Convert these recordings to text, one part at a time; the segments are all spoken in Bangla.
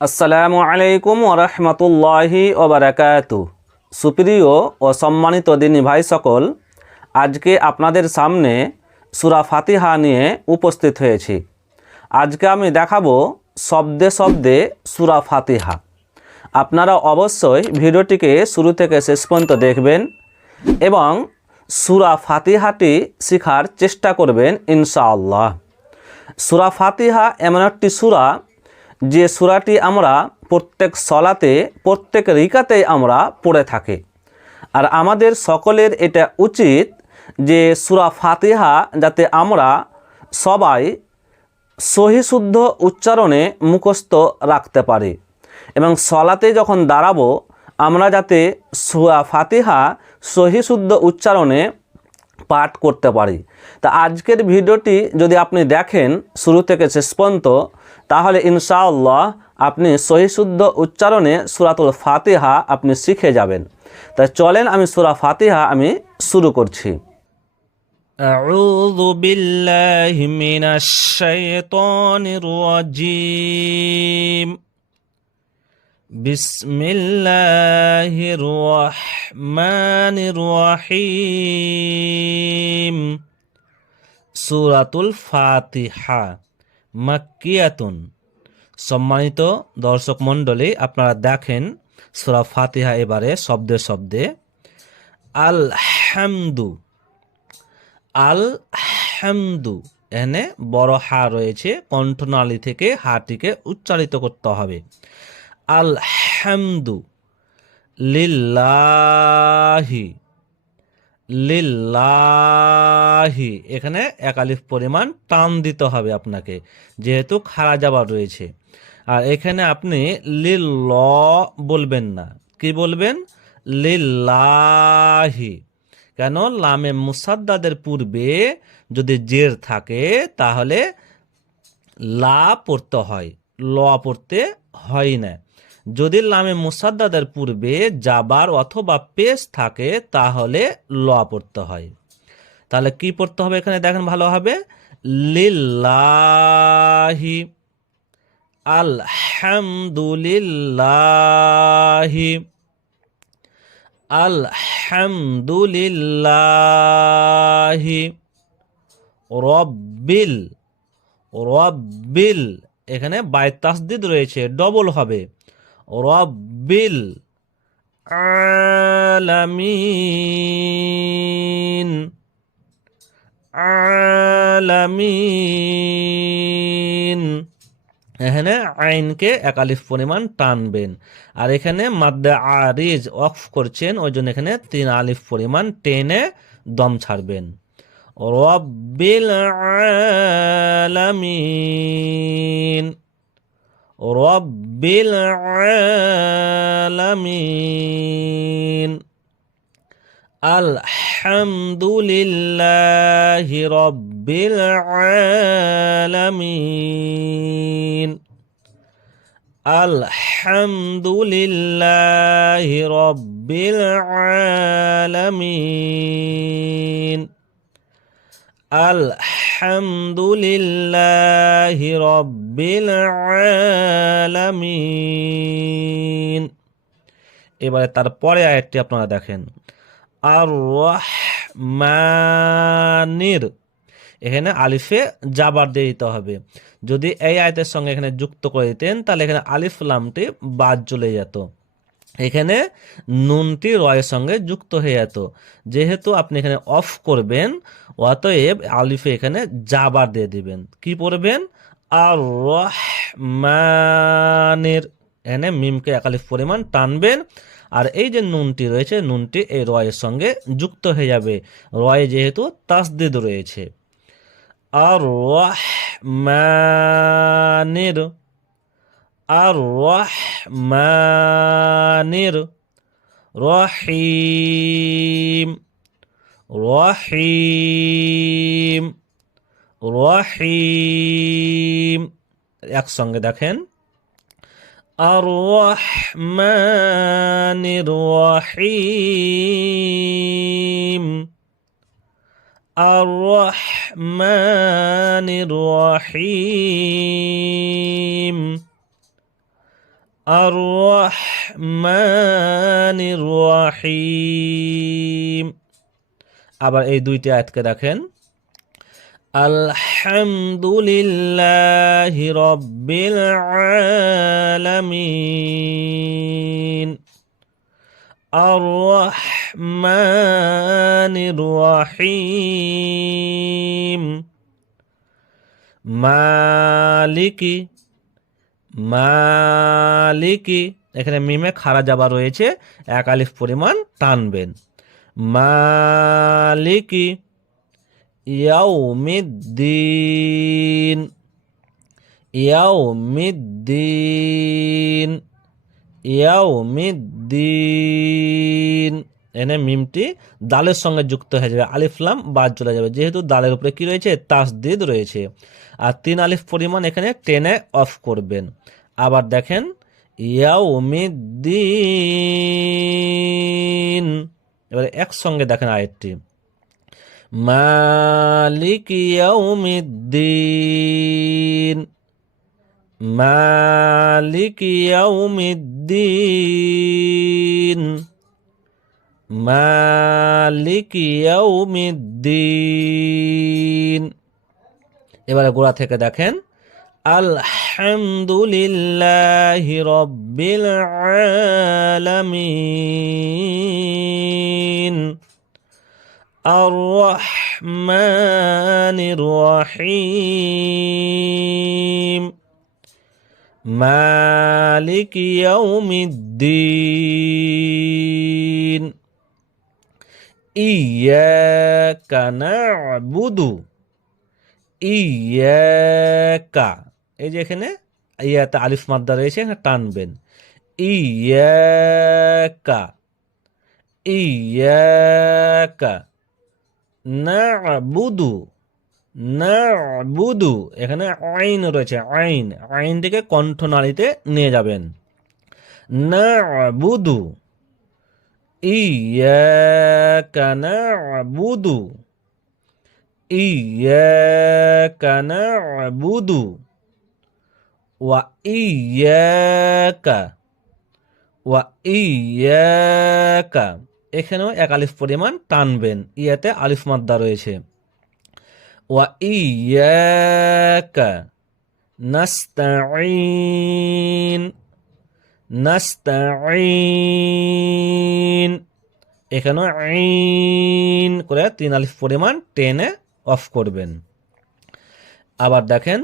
আসসালামু আলাইকুম ওরহমতুল্লাহি ওবারাকাতু। সুপ্রিয় ও সম্মানিত দিনী ভাই সকল, আজকে আপনাদের সামনে সূরা ফাতিহা নিয়ে উপস্থিত হয়েছি। আজকে আমি দেখাবো শব্দে শব্দে সূরা ফাতিহা। আপনারা অবশ্যই ভিডিওটিকে শুরু থেকে শেষ পর্যন্ত দেখবেন এবং সূরা ফাতিহাটি শেখার চেষ্টা করবেন ইনশাআল্লাহ। সূরা ফাতিহা এমন একটি সূরা যে সূরাটি আমরা প্রত্যেক সলাতে প্রত্যেক রিকাতে আমরা পড়ে থাকি। আর আমাদের সকলের এটা উচিত যে সূরা ফাতিহা যাতে আমরা সবাই সহি শুদ্ধ উচ্চারণে মুখস্থ রাখতে পারি এবং সলাতে যখন দাঁড়াবো আমরা যাতে সূরা ফাতিহা সহি শুদ্ধ উচ্চারণে পাঠ করতে পারি। তা আজকের ভিডিওটি যদি আপনি দেখেন শুরু থেকে শেষ পর্যন্ত, তাহলে ইনশাআল্লাহ আপনি সহি শুদ্ধ উচ্চারণে সূরাতুল ফাতিহা আপনি শিখে যাবেন। তাই চলেন আমি সূরা ফাতিহা আমি শুরু করছি। أعوذ بالله من الشيطان الرجيم بسم الله الرحمن الرحيم সূরাতুল ফাতিহা মাক্কিয়াতুন। সম্মানিত দর্শক মণ্ডলী, আপনারা দেখেন সূরা ফাতিহা এবারে শব্দে শব্দে। আলহামদু, আলহামদু, এখানে বড় হা রয়েছে, কণ্ঠনালী থেকে হাটিকে উচ্চারিত করতে হবে। আলহামদু লিল্লাহি, লিল্লাহি, এখানে এক আলিফ পরিমাণ টান দিতে হবে আপনাকে, যেহেতু খাড়া জাবার রয়েছে। আর এখানে আপনি লিল্ল বলবেন না, কি বলবেন? লিল্লাহি। কেন? লামে মুসাদ্দাদের পূর্বে যদি জের থাকে তাহলে লা পড়তে হয়, ল পড়তে হয় না। যদি লামে মুসাদ্দাদের পূর্বে জাবার অথবা পেশ থাকে তাহলে ল পড়তে হয়। তাহলে কি পড়তে হবে এখানে দেখেন ভালোভাবে। লিল্লাহি, আলহামদুলিল্লাহি, আলহামদুলিল্লাহি, রব্বিল, রব্বিল, এখানে বাই তাসদিদ রয়েছে, ডবল হবে। রব্বিল আলামিন, আলামিন, এখানে আইনকে এক আলিফ পরিমাণ টানবেন। আর এখানে মাদ্দে আরিজ ওয়াকফ করছেন, ওই জন্য এখানে 3 আলিফ পরিমাণ টেনে দম ছাড়বেন। রব্বিল আলামিন, রব্বিল আলামিন, আলহামদুলিল্লাহি রব্বিল আলামিন, আলহামদুলিল্লাহি রব্বিল আলামিন, আলহামদুলিল্লাহি রব্বিল আলামিন। এবারে তারপরে আয়াতটি আপনারা দেখেন। আর রহমানির, এখানে আলিফে জাবার দিয়ে দিতে হবে। যদি এই আয়াতের সঙ্গে এখানে যুক্ত করে দিতেন তাহলে এখানে আলিফ লামটি বাদ চলে যেত, এখানে নুনটি রয়ের সঙ্গে যুক্ত হয়ে যেত। যেহেতু আপনি এখানে অফ করবেন, অতএব আলিফে এখানে জাবার দিয়ে দিবেন। কি পড়বেন? আর রহমানির, এখানে মিমকে এক আলিফ পরিমাণ টানবেন। আর এই যে নুনটি রয়েছে, নুনটি এই রয়ের সঙ্গে যুক্ত হয়ে যাবে, রয়ে যেহেতু তাসদিদ রয়েছে। আর রহমানির, আর রহমানির রহিম, রহিম, রহিম, একসঙ্গে দেখেন। আর রহমানির রহিম, আর রহমানির রহিম, আর রহমানির রহিম। আবার এই দুইটি আয়াতকে দেখেন, আলহামদুলিল্লাহি রাব্বিল আলামিন আর রহমানির রহিম মালিকি মালিকি। এখানে মিমে খাড়া জাবা রয়েছে, এক আলিফ পরিমাণ টানবেন। মালিকি ইয়াউমিদ্দিন ইয়াউমিদ্দিন ইয়াউমিদ্দিন। এখানে মিমটি দালের সঙ্গে যুক্ত হয়ে যাবে, আলিফ লাম বাদ চলে যাবে, যেহেতু দালের উপরে কি রয়েছে, তাসদিদ রয়েছে। আর 3 আলিফ পরিমাণ এখানে টেনে অফ করবেন। আবার দেখেন ইয়াউমিদ্দিন। এবারে একসঙ্গে দেখেন আয়াতটি, মালিক ইয়াউমিদ্দিন মালিক ইয়াউমিদ্দিন মালিক ইয়াউমিদ্দিন। এবারে গোড়া থেকে দেখেন, আলহামদুলিল্লাহি রাব্বিল আলামিন আর রহমানির রহিম মালিক ইয়াউমিদ্দিন ইয়াকা না'বুদু ইয়াকা। এই যে এখানে ইয়াতে আলিফ মাদ্দা রয়েছে, এখানে টানবেন। ইয়াকা ইয়াকা না'বুদু না'বুদু। এখানে আইন রয়েছে, আইনটিকে কণ্ঠনালীতে নিয়ে যাবেন। না'বুদু ইয়াকা না'বুদু ইয়াকা না'বুদু ওয়া ইয়াকা। এখানেও এক আলিফ পরিমাণ টানবেন, ইয়াতে আলিফ মাদ্দা রয়েছে। ওয়া ইয়াকা নাস্তাঈন নাস্তাঈন। এখানেও আইন করে 3 আলিফ পরিমাণ টেনে অফ করবেন। আবার দেখেন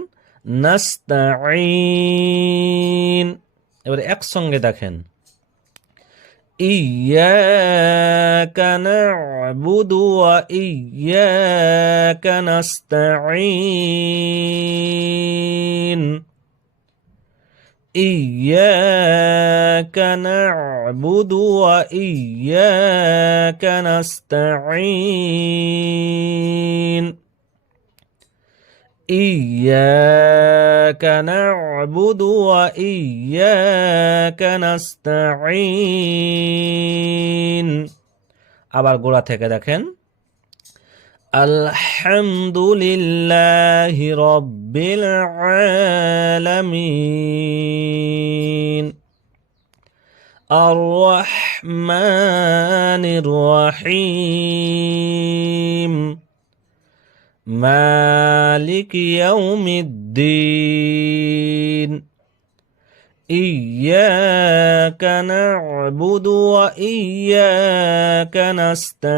নাস্তাঈন। এবারে একসঙ্গে দেখেন, ইয়াকা না'বুদু ওয়া ইয়াকা নাস্তাঈন ইয়াকা না'বুদু ওয়া ইয়াকা নাস্তাঈন ইয়াকা না'বুদু ওয়া ইয়াকা নাস্তাঈন। আবার গোড়া থেকে দেখেন, আলহামদুলিল্লাহি রাব্বিল আলামিন আর রহমানির রহিম মালিক ইয়াউমিদ্দিন ইয়াকা না'বুদু ওয়া ইয়াকা নাস্তাঈন।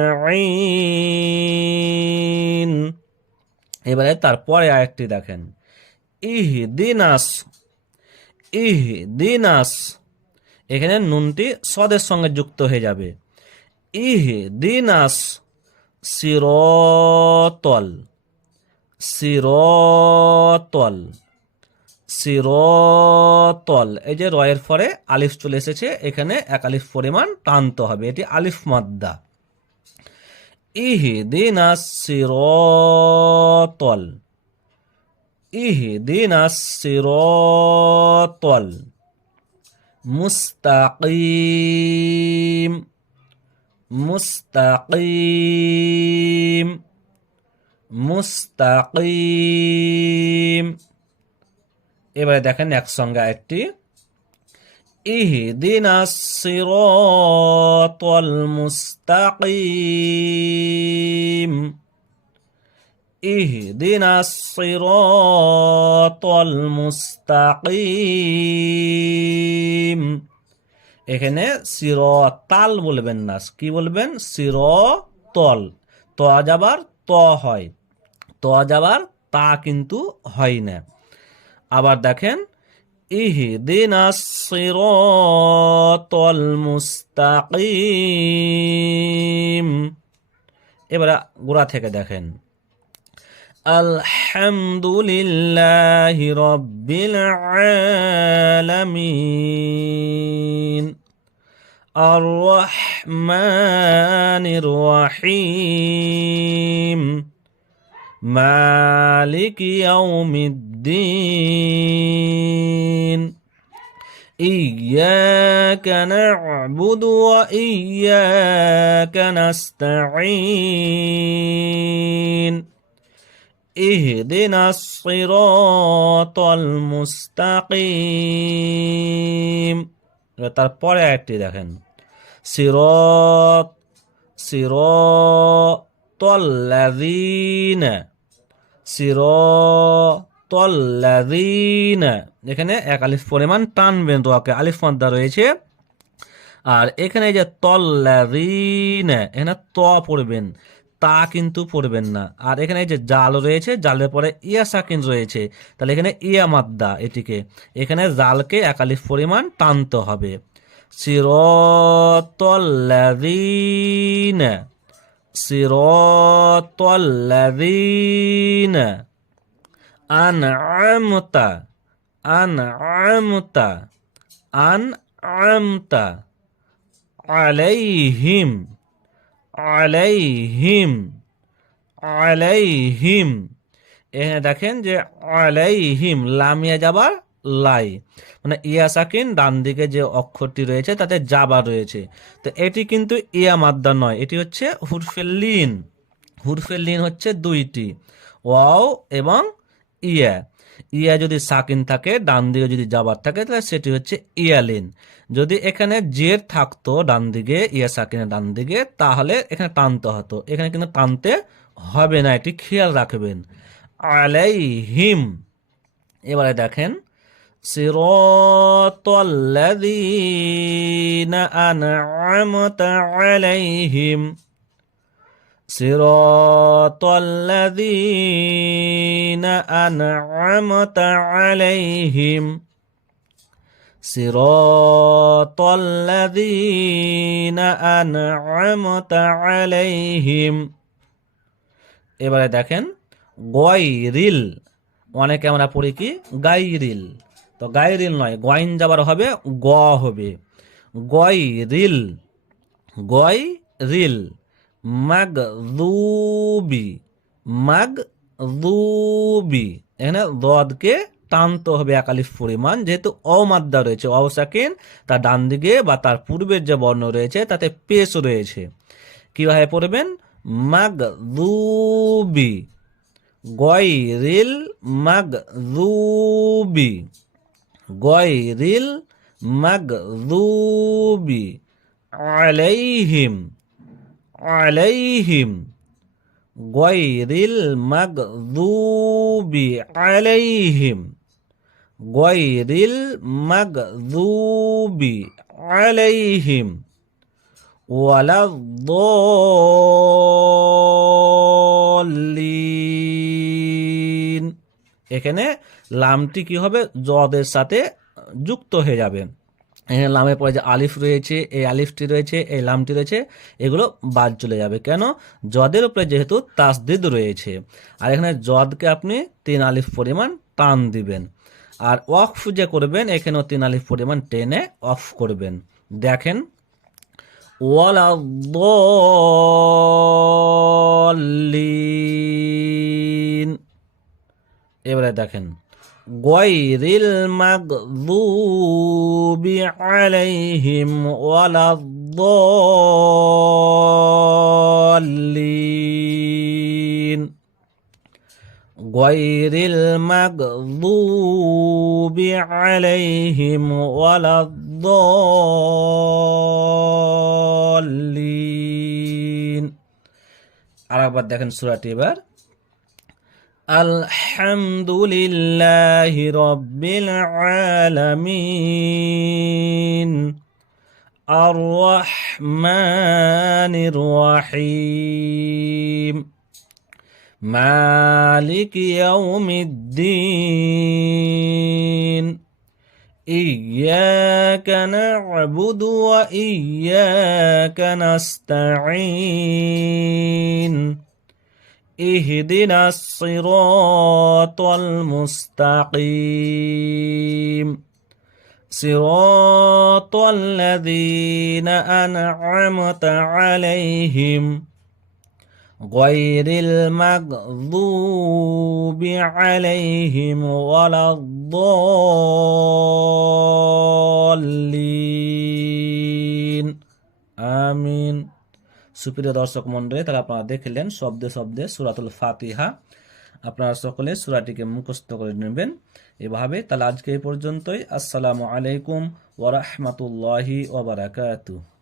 এবারে তারপরে আরেকটি দেখেন, ইহদিনাস ইহদিনাস। এখানে নুনটি সদের সঙ্গে যুক্ত হয়ে যাবে। ইহদিনাস সিরাতাল সিরাতাল সিরাতাল। এই যে রয়ের পরে আলিফ চলে এসেছে, এখানে এক আলিফ পরিমাণ টানতে হবে, এটি আলিফ মাদ্দা। ইহদিনাস সিরাতাল ইহদিনাস সিরাতাল মুস্তাকিম মুস্তাকিম মুস্তাকিম। এবারে দেখেন একসঙ্গে একটি, ইহদিনাস সিরাতাল মুস্তাকিম। ইহদিনাস সিরাতাল মুস্তাকিম। এখানে সিরতাল বলবেন না, কি বলবেন? সিরতল। ত যাবার ত হয়, ত যাবার তা কিন্তু হয় না। আবার দেখেন, ইহদিনাস সিরাতাল মুস্তাকিম। এবারে গোড়া থেকে দেখেন, আলহামদুলিল্লাহি রাব্বিল আলামিন আর রহমানির রহিম মালিকি ইয়াউমিদ্দিন ইয়্যাকা না'বুদু ওয়া ইয়্যাকা নাস্তাঈন ইহদিনাস সিরাতাল মুস্তাকিম। তারপরে একটি দেখেন, সিরাতাল্লাযীনা, সিরাতাল্লাযীনা। এখানে এক আলিফ পরিমাণ টানবেন, তোকে আলিফ মাদ্দা রয়েছে। আর এখানে যে তল্লাযীনা, এখানে ত পড়বেন, তা কিন্তু পড়বেন না। আর এখানে যে জাল রয়েছে, জালের পরে ইয়া সাকিন রয়েছে, তাহলে এখানে ইয়া মাদ্দা, এটিকে এখানে জালকে এক আলিফ পরিমাণ টানতে হবে। সিরাতাল্লাযীনা, সিরাতাল্লাযীনা আন'আমতা, আন'আমতা, আন'আমতা আলাইহিম, আলাইহিম, আলাইহিম। এখানে দেখেন যে আলাইহিম, লামিয়া যাবার লাই, মানে ইয়া সাকিন ডান দিকে যে অক্ষরটি রয়েছে তাতে জাবার রয়েছে, তো এটি কিন্তু ইয়া মাদ্দা নয়, এটি হচ্ছে হুরফে লিন। হুরফে লিন হচ্ছে দুইটি, ওয়াও এবং ইয়া। ইয়া যদি সাকিন থাকে, ডান দিকে যদি জাবার থাকে, তাহলে সেটি হচ্ছে ইয়ালিন। যদি এখানে জের থাকতো ডান দিকে, ইয়া সাকিনের ডান দিকে, তাহলে এখানে টানতে হতো, এখানে কিন্তু টানতে হবে না, এটি খেয়াল রাখবেন। আলাইহিম। এবারে দেখেন, সিরাতাল্লাযীনা আন'আমতা আলাইহিম, সিরাতাল্লাযীনা আন'আমতা আলাইহিম, সিরাতাল্লাযীনা আন'আমতা আলাইহিম। এবারে দেখেন, গায়রিল, অনেকে আমরা পড়ি কি গায়রিল, তো গায়রিল নয়, গয়ন যাবার হবে গ হবে, গায়রিল, গায়রিল। মাগযুবি, মাগযুবি, এখানে দদকে টানতে হবে এক আলিফ পরিমাণ, যেহেতু অ মাদ্দা রয়েছে, অ সাকিন, তার ডান দিকে বা তার পূর্বের যে বর্ণ রয়েছে তাতে পেশ রয়েছে। কিভাবে পড়বেন? মাগযুবি, গায়রিল মাগযুবি, গায়রিল মাগযুবি আলাইহিম, আলাইহিম, গায়রিল মাগযুবি আলাইহিম, গায়রিল মাগযুবি আলাইহিম ওয়ালাদ-দল্লিন। এখানে লামটি কি হবে? জদের সাথে যুক্ত হয়ে যাবে। এখানে লামের পরে যে আলিফ রয়েছে, এই আলিফটি রয়েছে, এই লামটি রয়েছে, এগুলো বাদ চলে যাবে। কেন? জদের উপরে যেহেতু তাসদিদ রয়েছে। আর এখানে জদকে আপনি 3 আলিফ পরিমাণ টান দিবেন। আর ওয়াকফ যে করবেন, এখানেও 3 আলিফ পরিমাণ টেনে অফ করবেন। দেখেন, ওয়ালাদ-দল্লিন। এবারে দেখেন, গায়রিল মাগযুবি আলাইহিম ওয়ালাদ-দল্লিন, গায়রিল মাগযুবি আলাইহিম ওয়ালাদ-দাল্লিন। আরেকবার দেখেন সূরাটি এবার। আলহামদুলিল্লাহি রাব্বিল আলামিন আর রহমানির রহিম মালিক ইয়াউমিদ্দিন ইয়াকা না'বুদু ওয়া ইয়াকা নাস্তাঈন ইহদিনাস সিরাতাল মুস্তাকিম সিরাতাল লাযীনা আন'আমতা আলাইহিম গায়রিল মাগযুবি আলাইহিম ওয়ালাদ-দাল্লিন। আমিন। সুপ্রিয় দর্শক মণ্ডলী, তাহলে আপনারা দেখলেন শব্দে শব্দে সূরাতুল ফাতিহা। আপনারা সকলে সূরাটিকে মুখস্থ করে নেবেন এভাবে। তাহলে আজকে এই পর্যন্তই। আসসালামু আলাইকুম ওয়া রাহমাতুল্লাহি ওয়া বারাকাতুহু।